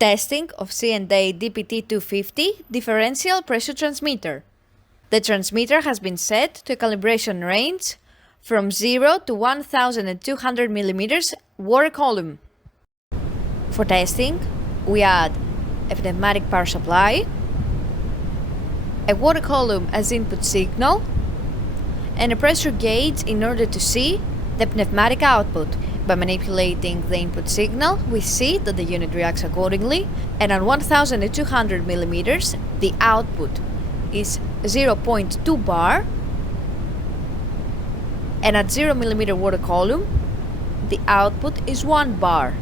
Testing of C&A DPT-250 Differential Pressure Transmitter. The transmitter has been set to a calibration range from 0 to 1200 mm water column. For testing, we add a pneumatic power supply, a water column as input signal, and a pressure gauge in order to see the pneumatic output. By manipulating the input signal, we see that the unit reacts accordingly, and at 1200 mm the output is 0.2 bar, and at 0 mm water column the output is 1 bar.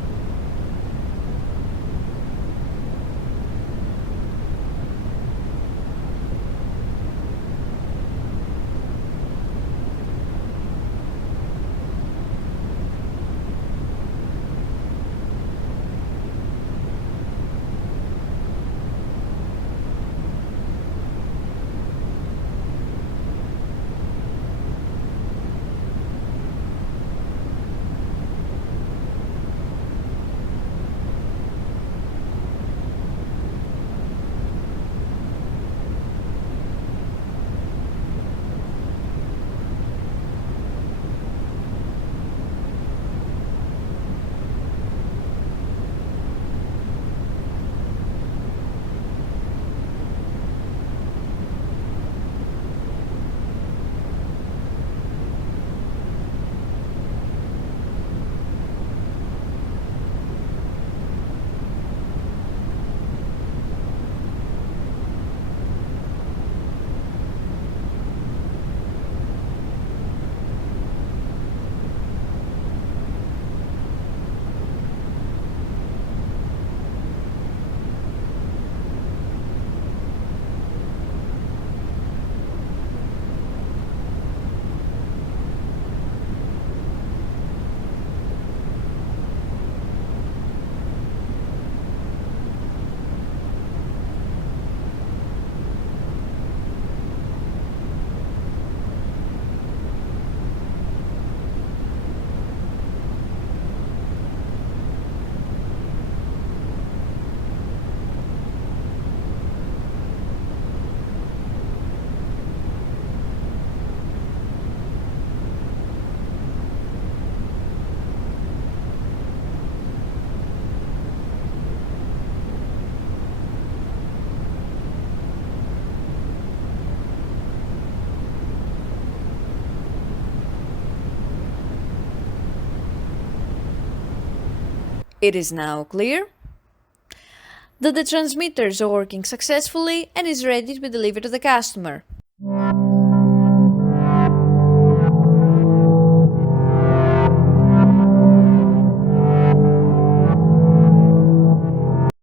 It is now clear that the transmitters are working successfully and is ready to be delivered to the customer.